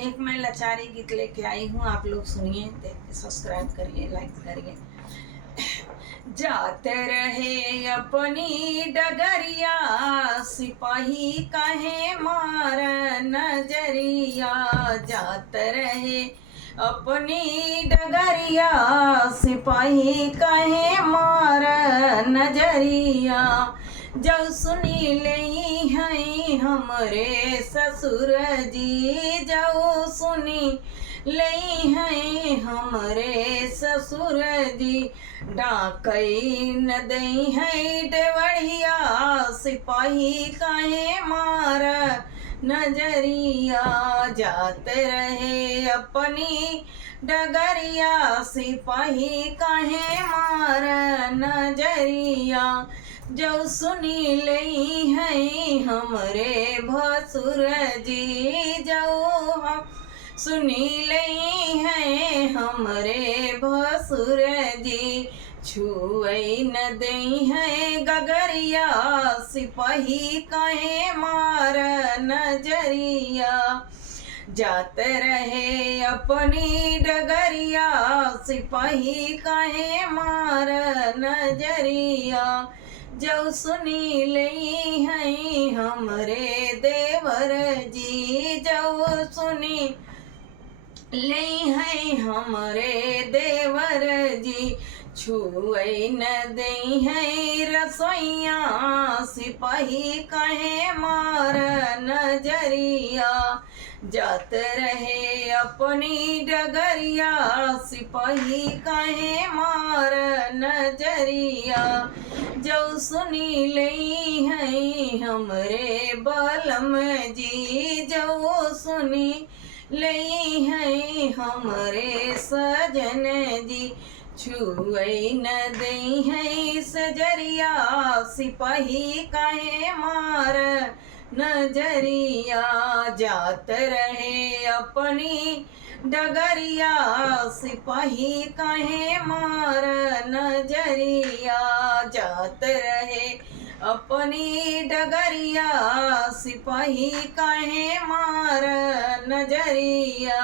एक मैं लाचारी गीत लेके आई हूँ, आप लोग सुनिए, देखिए, सब्सक्राइब करिए, लाइक करिए। जाते रहे अपनी डगरिया, सिपाही कहे मार नजरिया। जाते रहे अपनी डगरिया, सिपाही कहे मार नजरिया। जब सुनी लई हैं हमरे ससुर जी, जब सुनी लई हैं हमरे ससुर जी। डाकई न दई है देवड़िया, सिपाही काहे मार नजरिया। जाते रहे अपनी डगरिया, सिपाही काहे मार नजरिया। जब सुनी लई है हमरे भसुर जी, जब हम सुनी लई है हमरे भसुर जी। छुए न दई है गगरिया, सिपाही काहे मार नजरिया। जाते रहे अपनी डगरिया, सिपाही काहे मार नजरिया। जब सुनी लई है हमरे देवर जी, जब सुनी लई है हमरे देवर जी। छुए न दई है रसोइया, सिपाही कहे मार नजरिया। जाते रहे अपनी डगरिया, सिपाही कहे मार नजरिया। जब सुनी लई है हमरे बलम जी, जब सुनी लई है हमरे सजन जी। छुए न दई है सजरिया, सिपाही काहे मार नजरिया। जात रहे अपनी डगरिया, सिपाही काहे मार नजरिया। जात रहे अपनी डगरिया, सिपाही काहे मार नजरिया।